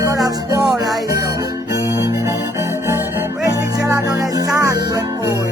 ancora a scuola io. Questi ce l'hanno nel sangue poi.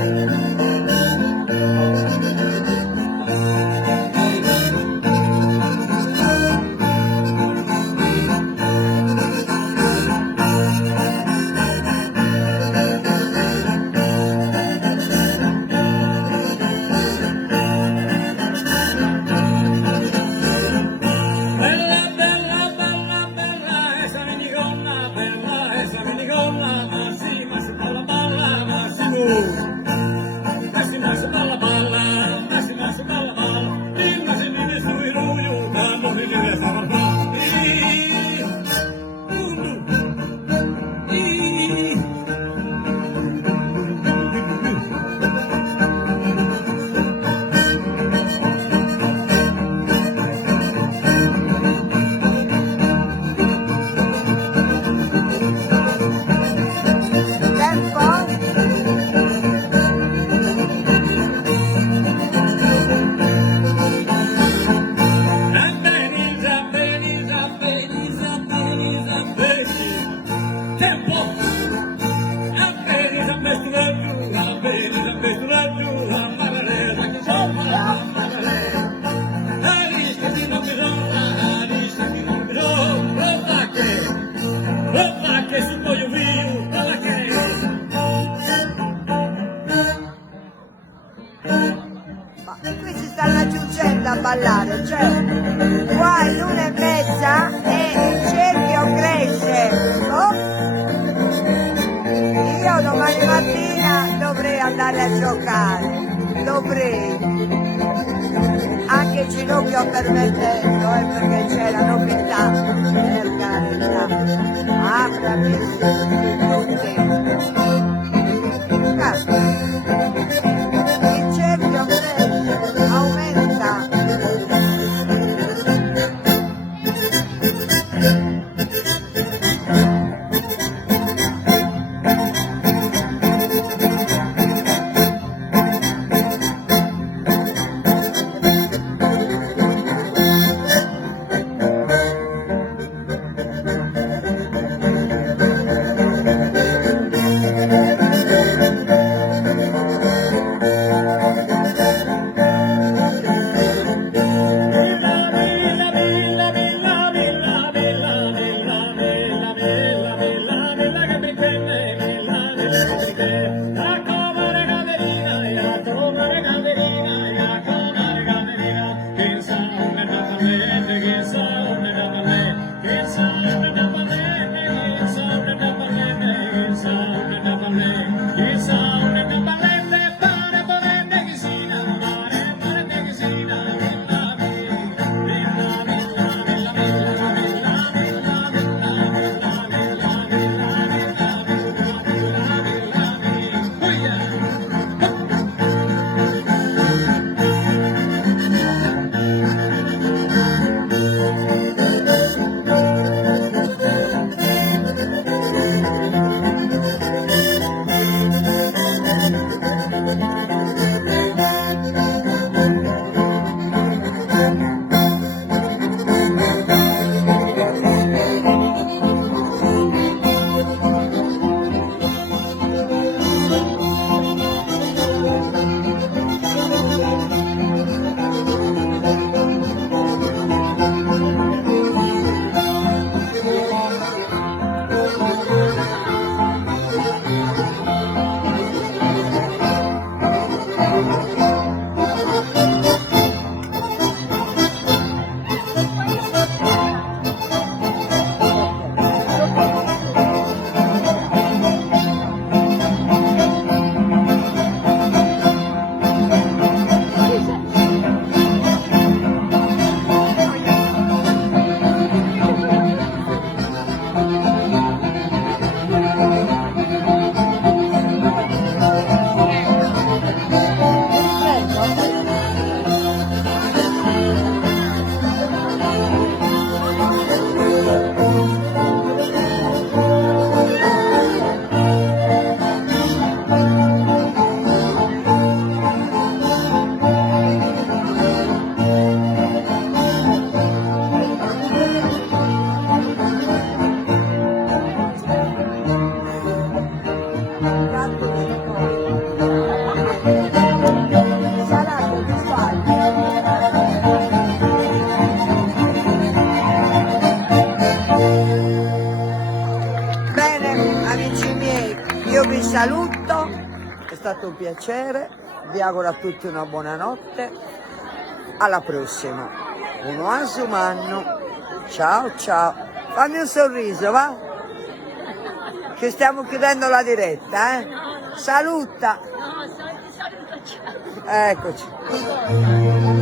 Ma qui si stanno aggiungendo a ballare, cioè qua è l'1:30 e il cerchio cresce, no? Io domani mattina dovrei andare a giocare, dovrei, anche il ginocchio permettendo, perché c'è la novità, per carità, bravissimi tutti. Il cerchio cresce, aumenta. vi saluto, è stato un piacere, vi auguro a tutti una buona notte, alla prossima, un anno, ciao ciao, fammi un sorriso, va? Che stiamo chiudendo la diretta, saluta! Eccoci.